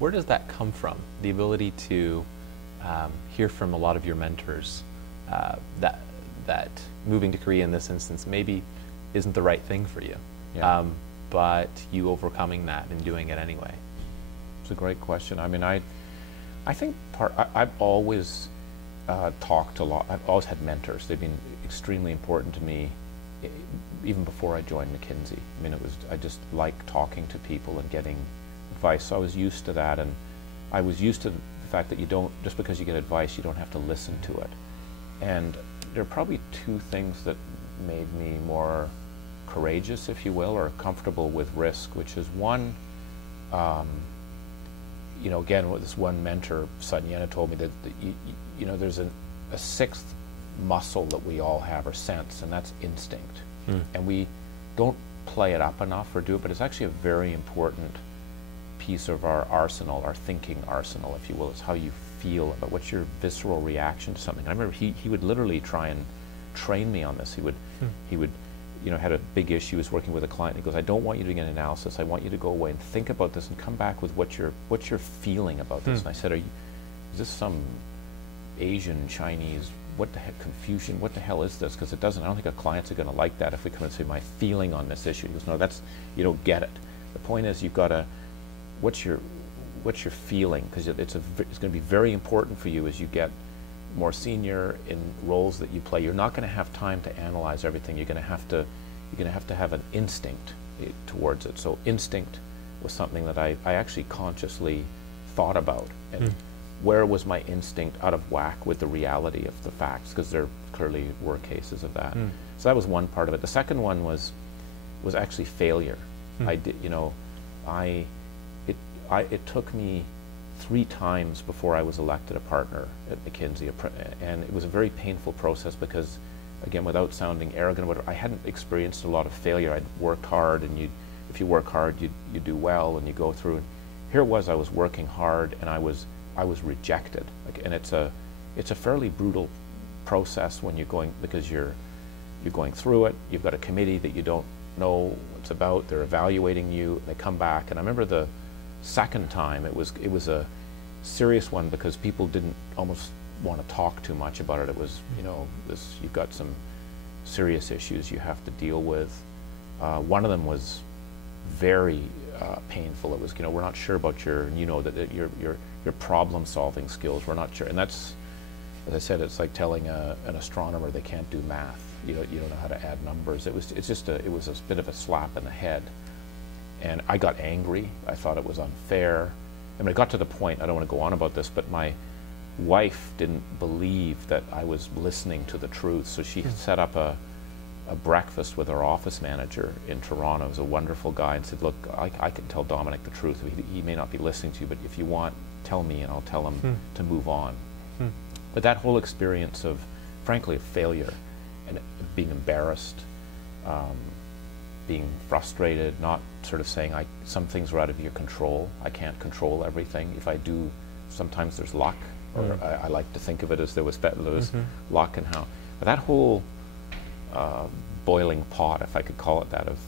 where does that come from? The ability to hear from a lot of your mentors that moving to Korea in this instance maybe isn't the right thing for you, but you overcoming that and doing it anyway. It's a great question. I mean, I think I've always talked a lot. I've always had mentors. They've been extremely important to me, even before I joined McKinsey. I mean, I just like talking to people and getting advice. So I was used to that, and I was used to the fact that you don't, just because you get advice, you don't have to listen to it. And there are probably two things that made me more courageous, if you will, or comfortable with risk, which is one, you know, again, what this one mentor, Sanyena, told me that you know, there's a sixth muscle that we all have, or sense, and that's instinct. And we don't play it up enough or do it, but it's actually a very important piece of our arsenal, our thinking arsenal, if you will. It's how you feel about what's your visceral reaction to something. I remember he would literally try and train me on this. He would, you know, had a big issue. He was working with a client. And he goes, "I don't want you doing an analysis. I want you to go away and think about this and come back with what you're feeling about this." And I said, is this some Asian, Chinese, what the heck, confusion? What the hell is this? Because it doesn't. I don't think our clients are going to like that if we come and say my feeling on this issue. He goes, "No, that's, you don't get it. The point is you've got to, what's your feeling? Because it's going to be very important for you as you get more senior in roles that you play. You're not going to have time to analyze everything. You're going to have to have an instinct towards it." So instinct was something that I actually consciously thought about, and where was my instinct out of whack with the reality of the facts, because there clearly were cases of that. So that was one part of it. The second one was actually failure. I did, you know, it took me 3 times before I was elected a partner at McKinsey, and it was a very painful process because, again, without sounding arrogant, whatever, I hadn't experienced a lot of failure. I'd worked hard, and if you work hard, you do well, and you go through. And here it was, I was working hard, and I was rejected. And it's a fairly brutal process when you're going, because you're going through it. You've got a committee that you don't know what it's about. They're evaluating you. They come back, and I remember the second time it was a serious one because people didn't almost want to talk too much about it. It was, you know, you've got some serious issues you have to deal with. One of them was very painful. It was, you know, we're not sure about your problem-solving skills. We're not sure, and that's, as I said, it's like telling an astronomer they can't do math. You don't know how to add numbers. It was a bit of a slap in the head. And I got angry. I thought it was unfair. I mean, it got to the point, I don't want to go on about this, but my wife didn't believe that I was listening to the truth. So she set up a breakfast with our office manager in Toronto. He was a wonderful guy, and said, "Look, I can tell Dominic the truth. He may not be listening to you, but if you want, tell me and I'll tell him to move on." But that whole experience of, frankly, of failure and being embarrassed, being frustrated, not sort of saying, some things are out of your control. I can't control everything. If I do, sometimes there's luck, or I like to think of it as there was luck and how. But that whole boiling pot, if I could call it that, of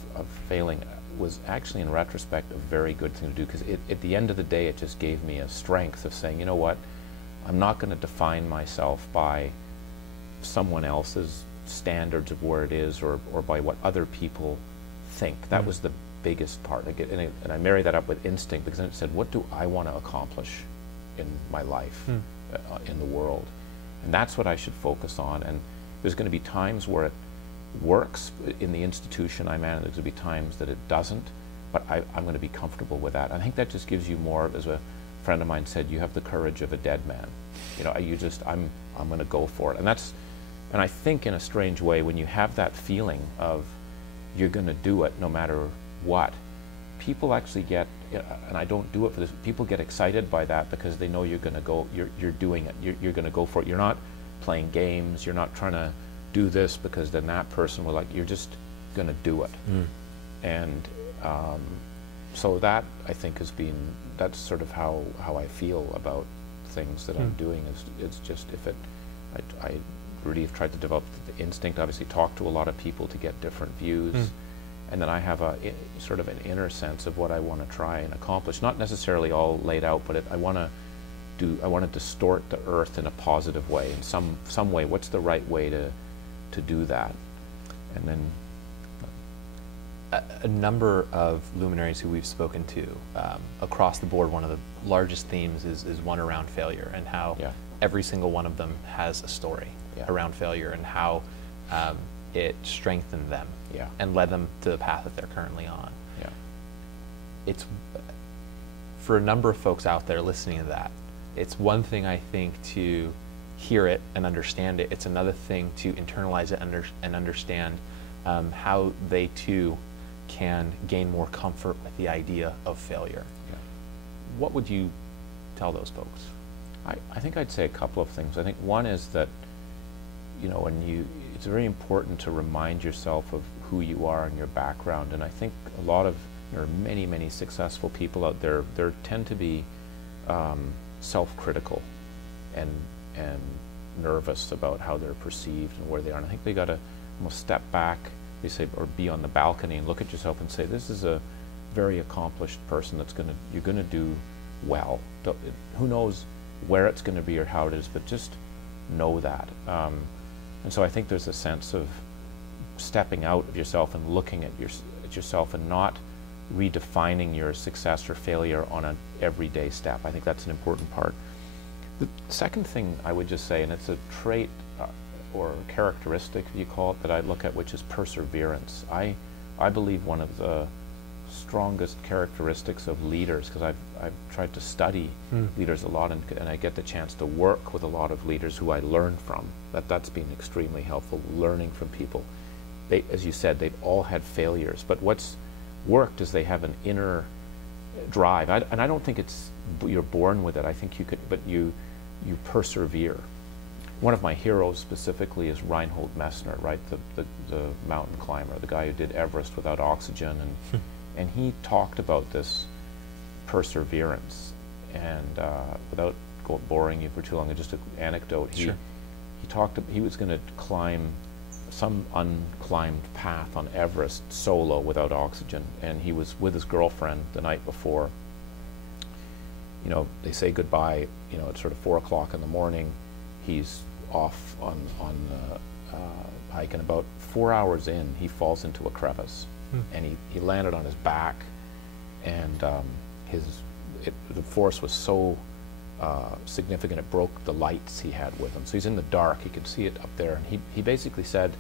failing was actually, in retrospect, a very good thing to do, because at the end of the day, it just gave me a strength of saying, you know what, I'm not going to define myself by someone else's standards of where it is, or by what other people think. That was the biggest part. And I marry that up with instinct, because then it said, what do I want to accomplish in my life, in the world? And that's what I should focus on. And there's going to be times where it works in the institution I'm at, and there's going to be times that it doesn't, but I'm going to be comfortable with that. I think that just gives you more, as a friend of mine said, you have the courage of a dead man. You know, I'm going to go for it. And I think, in a strange way, when you have that feeling of you're going to do it no matter what, people actually get, and I don't do it for this, people get excited by that because they know you're going to go, you're doing it, you're going to go for it. You're not playing games, you're not trying to do this because then that person will, like, you're just going to do it. And so that, I think, that's sort of how I feel about things that I'm doing. It's just, I really have tried to develop the instinct, obviously talk to a lot of people to get different views, and then I have sort of an inner sense of what I want to try and accomplish. Not necessarily all laid out, but I want to distort the earth in a positive way, in some way. What's the right way to do that? And then a number of luminaries who we've spoken to across the board, one of the largest themes is one around failure, and how every single one of them has a story around failure, and how it strengthened them and led them to the path that they're currently on. It's, for a number of folks out there listening to that, it's one thing, I think, to hear it and understand it. It's another thing to internalize it and understand how they too can gain more comfort with the idea of failure. What would you tell those folks? I think I'd say a couple of things. I think one is that, it's very important to remind yourself of who you are and your background. And I think there are many, many successful people out there. They tend to be self-critical and nervous about how they're perceived and where they are. And I think they got to almost step back, they say, or be on the balcony and look at yourself and say, this is a very accomplished person you're gonna do well. Who knows where it's gonna be or how it is, but just know that. And so I think there's a sense of stepping out of yourself and looking at yourself and not redefining your success or failure on an everyday step. I think that's an important part. The second thing I would just say, and it's a trait or characteristic, if you call it, that I look at, which is perseverance. I believe one of the strongest characteristics of leaders, because I've tried to study leaders a lot, and I get the chance to work with a lot of leaders who I learn from. That's been extremely helpful, learning from people. As you said, they've all had failures, but what's worked is they have an inner drive. And I don't think you're born with it. I think you persevere. One of my heroes specifically is Reinhold Messner, right? The mountain climber, the guy who did Everest without oxygen, and he talked about this perseverance. And without boring you for too long, just an anecdote. He was going to climb some unclimbed path on Everest solo without oxygen, and he was with his girlfriend the night before. They say goodbye. It's sort of 4 o'clock in the morning. He's off on the hike, and about 4 hours in, he falls into a crevice, and he landed on his back, and the force was so significant it broke the lights he had with him. So he's in the dark. He could see it up there, and he basically said,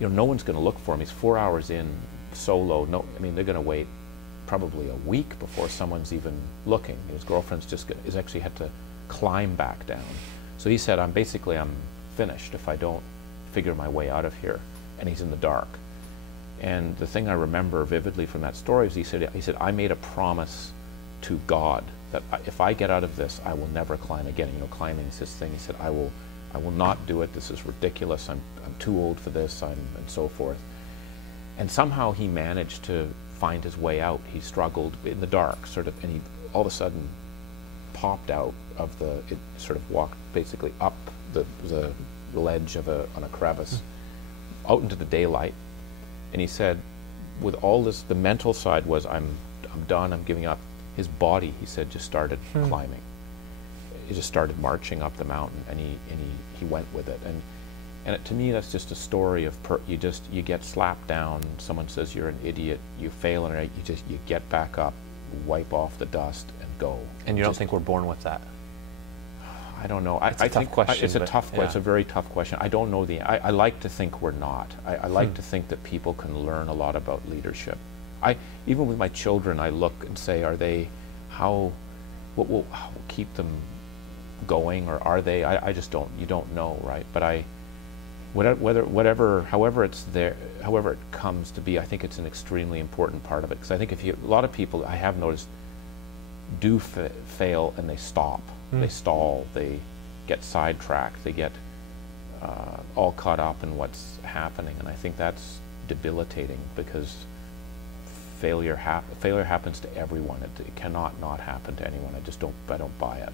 no one's going to look for him. He's 4 hours in solo. They're going to wait probably a week before someone's even looking. His girlfriend's is actually had to climb back down. So he said, I'm finished if I don't figure my way out of here. And he's in the dark. And the thing I remember vividly from that story is he said, I made a promise to God that if I get out of this, I will never climb again. Climbing is his thing. He said, I will not do it. This is ridiculous. I'm too old for this, and so forth. And somehow he managed to find his way out. He struggled in the dark, and he all of a sudden popped out of walked basically up the ledge on a crevice, out into the daylight. And he said, with all this, the mental side was, I'm done, I'm giving up. His body, he said, just started climbing. He just started marching up the mountain, and he went with it. And to me, that's just a story of you get slapped down. Someone says you're an idiot. You fail, and you get back up, wipe off the dust, and go. And you don't think we're born with that? I don't know. It's a tough question. It's a tough question. It's a very tough question. I don't know I like to think we're not. I like to think that people can learn a lot about leadership. Even with my children, I look and say, what will keep them going, or are they? I just don't. You don't know, right? But however it's there, however it comes to be, I think it's an extremely important part of it. Because I think a lot of people I have noticed do fail and they stop, they stall, they get sidetracked, they get all caught up in what's happening, and I think that's debilitating, because failure happens to everyone. It cannot not happen to anyone. I don't buy it.